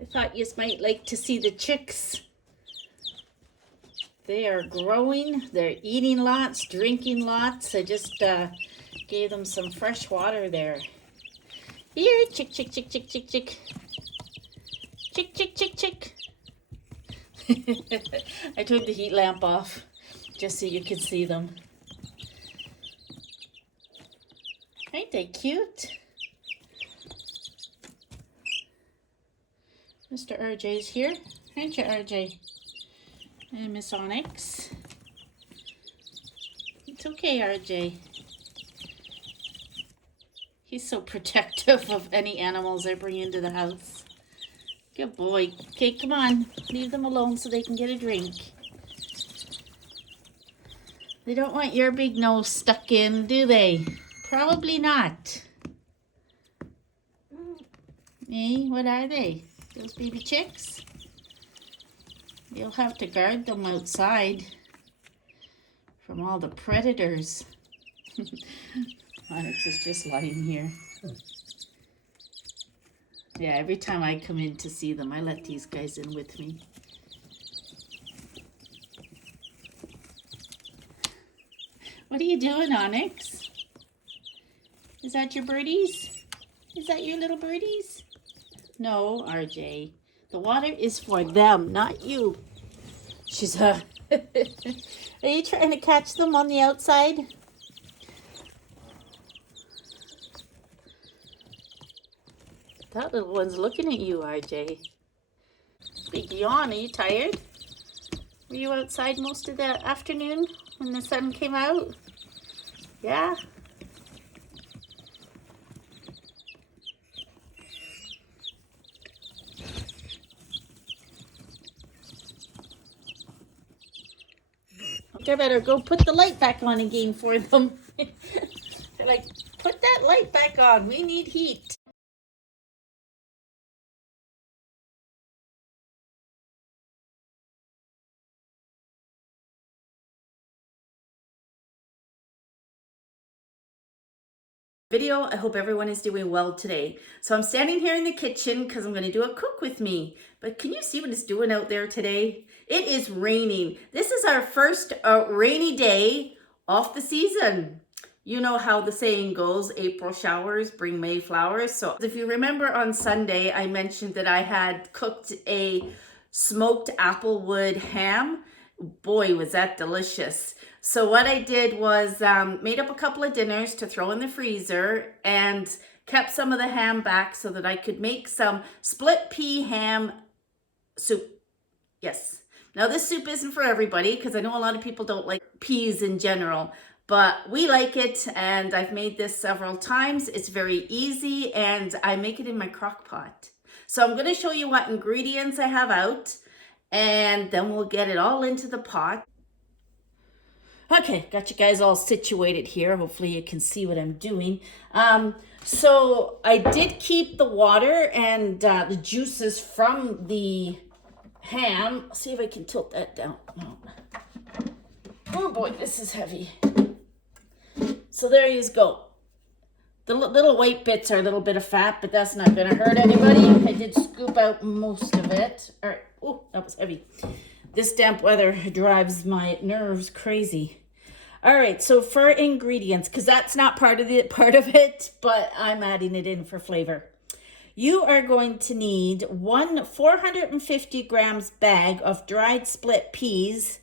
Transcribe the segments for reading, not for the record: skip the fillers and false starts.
I thought you might like to see the chicks. They are growing. They're eating lots, drinking lots. I just gave them some fresh water there. Here, chick, chick, chick, chick, chick, chick. Chick, chick, chick, chick. I turned the heat lamp off just so you could see them. Ain't they cute? Mr. RJ's here. Aren't you, RJ? And Miss Onyx. It's okay, RJ. He's so protective of any animals I bring into the house. Good boy. Okay, come on. Leave them alone so they can get a drink. They don't want your big nose stuck in, do they? Probably not. Eh? What are they? Those baby chicks? You'll have to guard them outside from all the predators. Onyx is just lying here. Yeah, every time I come in to see them, I let these guys in with me. What are you doing, Onyx? Is that your birdies? Is that your little birdies? No, RJ. The water is for them, not you. She's Are you trying to catch them on the outside? That little one's looking at you, RJ. Big yawn. Are you tired? Were you outside most of the afternoon when the sun came out? Yeah? I better go put the light back on again for them. They're like, put that light back on. We need heat. Video. I hope everyone is doing well today. So I'm standing here in the kitchen because I'm going to do a cook with me. But can you see what it's doing out there today? It is raining. This is our first rainy day off the season. You know how the saying goes, April showers bring May flowers. So if you remember on Sunday, I mentioned that I had cooked a smoked applewood ham. Boy, was that delicious. So what I did was made up a couple of dinners to throw in the freezer and kept some of the ham back so that I could make some split pea ham soup. Yes. Now this soup isn't for everybody because I know a lot of people don't like peas in general, but we like it and I've made this several times. It's very easy and I make it in my crock pot. So I'm going to show you what ingredients I have out and then we'll get it all into the pot. Okay, got you guys all situated here. Hopefully you can see what I'm doing. So I did keep the water and the juices from the ham. See if I can tilt that down. No. Oh boy, this is heavy. So there you go. The little white bits are a little bit of fat, but that's not going to hurt anybody. I did scoop out most of it. All right. Oh, that was heavy. This damp weather drives my nerves crazy. All right, so for ingredients, because that's not part of it, but I'm adding it in for flavor. You are going to need 450 grams bag of dried split peas,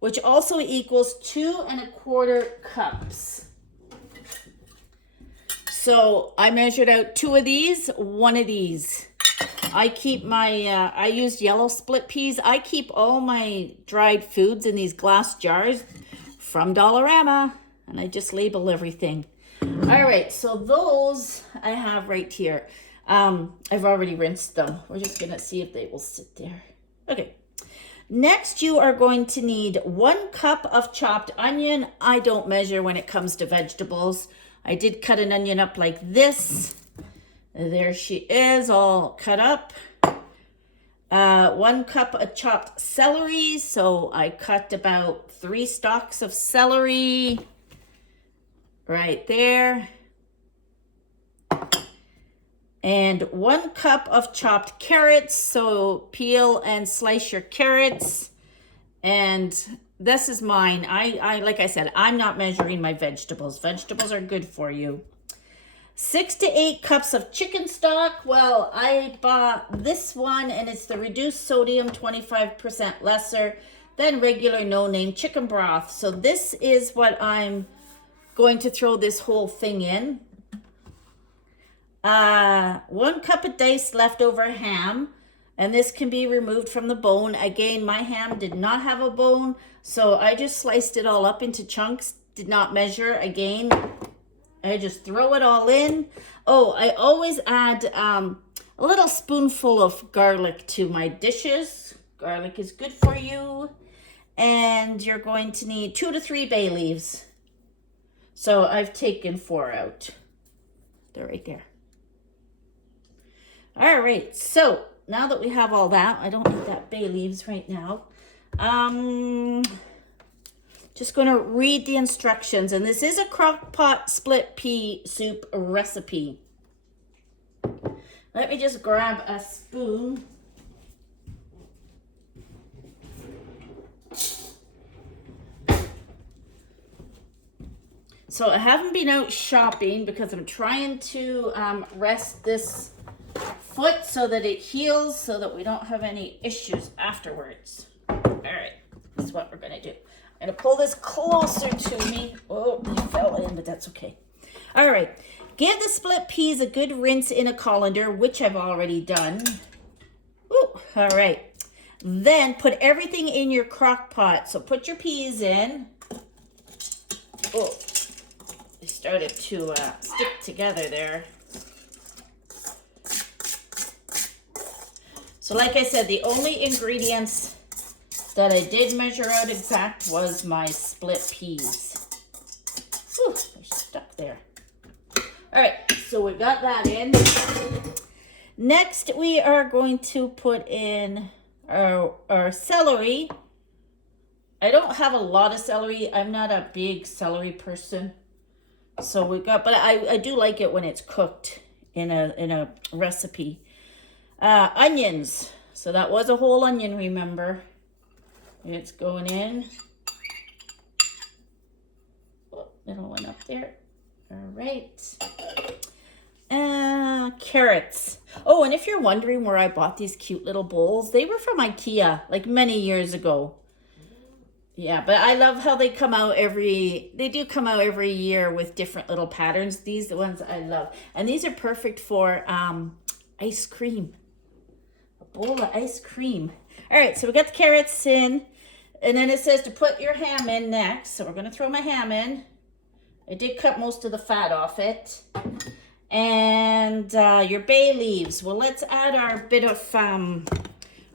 which also equals 2 1/4 cups. So I measured out 2 of these, 1 of these. I keep my, I used yellow split peas. I keep all my dried foods in these glass jars from Dollarama, and I just label everything. All right, so those I have right here. I've already rinsed them. We're just gonna see if they will sit there. Okay. Next, you are going to need 1 cup of chopped onion. I don't measure when it comes to vegetables. I did cut an onion up like this. There she is, all cut up. 1 cup of chopped celery. So I cut about 3 stalks of celery right there. and 1 cup of chopped carrots. So peel and slice your carrots. And this is mine. I like I said, I'm not measuring my vegetables. Vegetables are good for you. 6 to 8 cups of chicken stock. Well, I bought this one and it's the reduced sodium, 25% lesser than regular no-name chicken broth. So this is what I'm going to throw this whole thing in. 1 cup of diced leftover ham, and this can be removed from the bone. Again, my ham did not have a bone, so I just sliced it all up into chunks, did not measure. Again, I just throw it all in. Oh, I always add a little spoonful of garlic to my dishes. Garlic is good for you. And you're going to need 2 to 3 bay leaves. So I've taken 4 out. They're right there. All right, so now that we have all that, I don't need that bay leaves right now. Just going to read the instructions, and this is a crock pot split pea soup recipe. Let me just grab a spoon. So I haven't been out shopping because I'm trying to rest this foot so that it heals, so that we don't have any issues afterwards. All right, this is what we're gonna do. I'm gonna pull this closer to me. Oh, it fell in, but that's okay. All right, give the split peas a good rinse in a colander, which I've already done. Ooh, all right. Then put everything in your crock pot. So put your peas in. Oh, they started to stick together there. So like I said, the only ingredients that I did measure out exact was my split peas. Whew, they're stuck there. All right, so we got that in. Next, we are going to put in our celery. I don't have a lot of celery. I'm not a big celery person. So we got, but I do like it when it's cooked in a recipe. Onions. So that was a whole onion, remember. It's going in. Oh, little one up there. All right. Carrots. Oh, and if you're wondering where I bought these cute little bowls, they were from IKEA like many years ago. Yeah, but I love how they come out they do come out every year with different little patterns. These are the ones I love. And these are perfect for ice cream. A bowl of ice cream. All right, so we got the carrots in. And then it says to put your ham in next. So we're going to throw my ham in. I did cut most of the fat off it. And your bay leaves. Well, let's add our bit of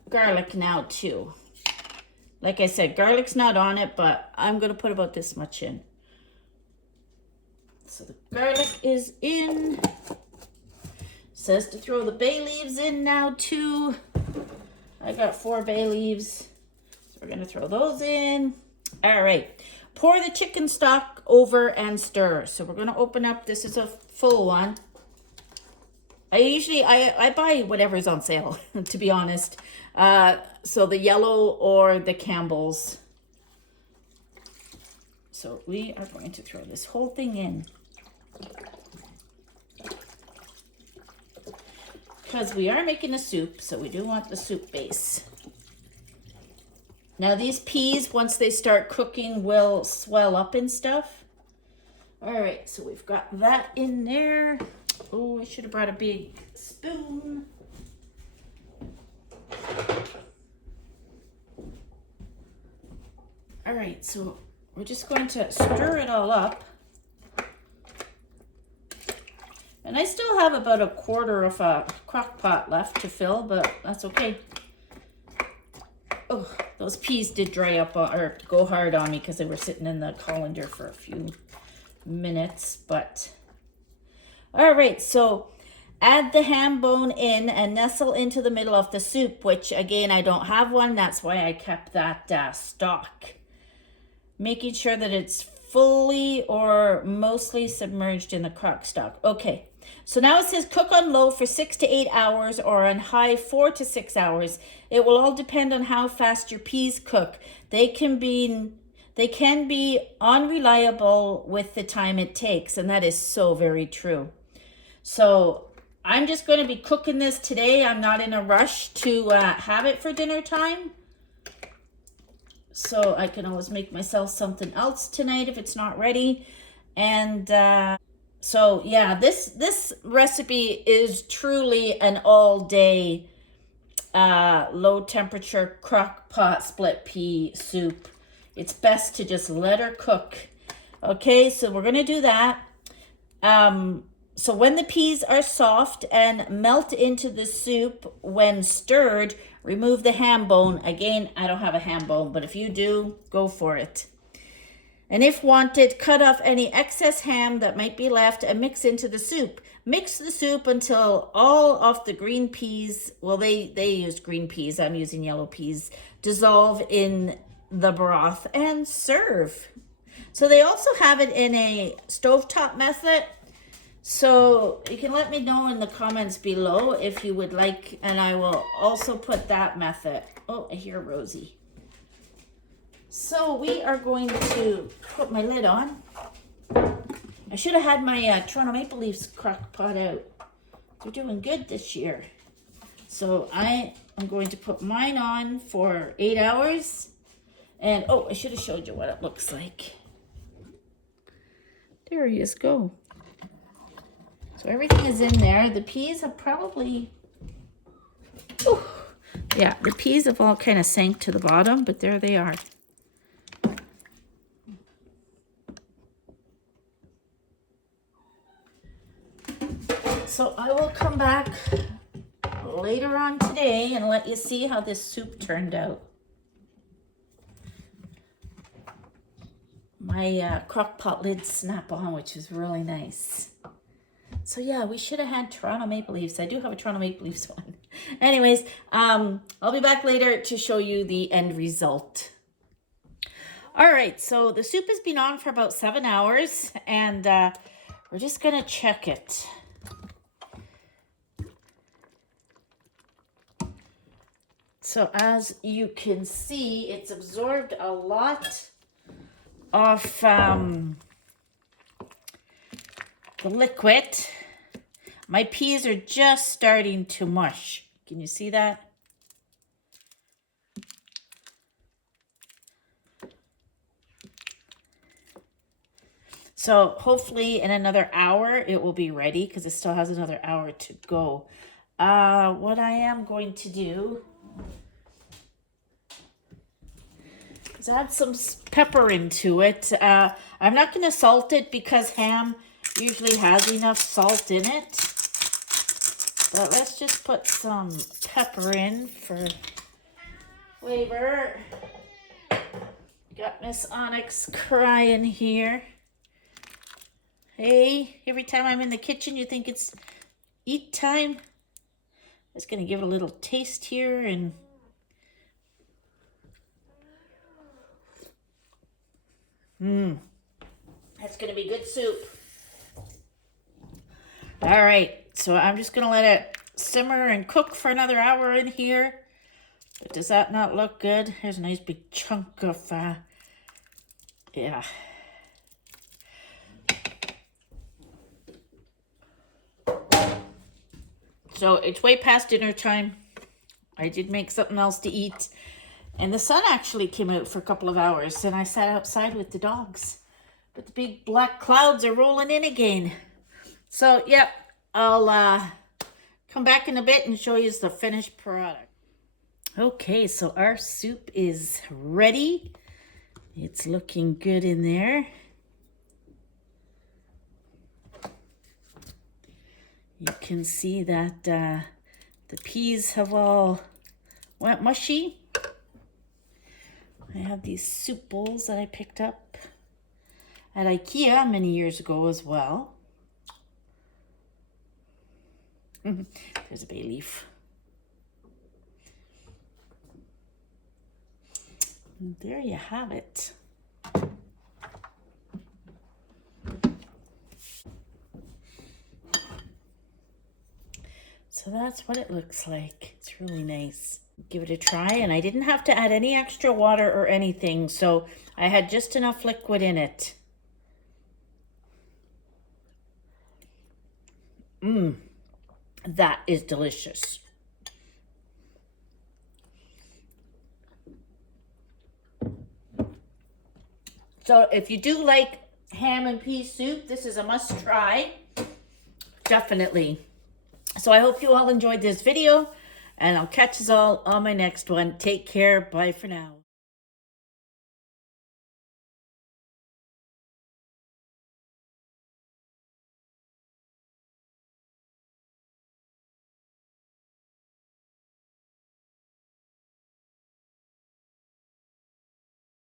garlic now too. Like I said, garlic's not on it, but I'm going to put about this much in. So the garlic is in. Says to throw the bay leaves in now too. I got 4 bay leaves. So we're going to throw those in. All right. Pour the chicken stock over and stir. So we're going to open up. This is a full one. I buy whatever's on sale, to be honest. So the yellow or the Campbell's. So we are going to throw this whole thing in. Because we are making a soup, so we do want the soup base. Now these peas, once they start cooking, will swell up and stuff. All right, so we've got that in there. Oh, I should have brought a big spoon. All right, so we're just going to stir it all up. And I still have about a quarter of a crock pot left to fill, but that's okay. Oh, those peas did dry up or go hard on me because they were sitting in the colander for a few minutes, but all right, so add the ham bone in and nestle into the middle of the soup, which again, I don't have one. That's why I kept that stock. Making sure that it's fully or mostly submerged in the crock stock. Okay, So now it says cook on low for 6 to 8 hours or on high 4 to 6 hours. It will all depend on how fast your peas cook. They can be unreliable with the time it takes, and that is so very true. So I'm just going to be cooking this today. I'm not in a rush to have it for dinner time. So I can always make myself something else tonight if it's not ready. And so yeah, this recipe is truly an all-day low temperature crock pot split pea soup. It's best to just let her cook. Okay, so we're gonna do that. So when the peas are soft and melt into the soup, when stirred, remove the ham bone. Again, I don't have a ham bone, but if you do, go for it. And if wanted, cut off any excess ham that might be left and mix into the soup. Mix the soup until all of the green peas, well, they use green peas, I'm using yellow peas, dissolve in the broth and serve. So they also have it in a stovetop method. So you can let me know in the comments below if you would like, and I will also put that method. Oh, I hear Rosie. So we are going to put my lid on. I should have had my Toronto Maple Leafs crock pot out. They're doing good this year. So I am going to put mine on for 8 hours. And oh, I should have showed you what it looks like. There he is, go. So everything is in there. The peas have probably, yeah, the peas have all kind of sank to the bottom, but there they are. So I will come back later on today and let you see how this soup turned out. My crock pot lid snap on, which is really nice. So yeah, we should have had Toronto Maple Leafs. I do have a Toronto Maple Leafs one. Anyways, I'll be back later to show you the end result. All right, so the soup has been on for about 7 hours, and we're just gonna check it. So as you can see, it's absorbed a lot of the liquid. My peas are just starting to mush. Can you see that? So hopefully in another hour it will be ready because it still has another hour to go. What I am going to do is add some pepper into it. I'm not going to salt it because ham usually has enough salt in it. But let's just put some pepper in for flavor. Got Miss Onyx crying here. Hey, every time I'm in the kitchen, you think it's eat time. Just gonna give it a little taste here and that's gonna be good soup. All right, so I'm just gonna let it simmer and cook for another hour in here. But does that not look good? Here's a nice big chunk of, yeah. So it's way past dinner time. I did make something else to eat. And the sun actually came out for a couple of hours and I sat outside with the dogs. But the big black clouds are rolling in again. So, yep, I'll come back in a bit and show you the finished product. Okay, so our soup is ready. It's looking good in there. You can see that the peas have all went mushy. I have these soup bowls that I picked up at IKEA many years ago as well. There's a bay leaf. And there you have it. So that's what it looks like. It's really nice. Give it a try, and I didn't have to add any extra water or anything, so I had just enough liquid in it. That is delicious. So if you do like ham and pea soup, this is a must try. Definitely. So I hope you all enjoyed this video, and I'll catch us all on my next one. Take care. Bye for now.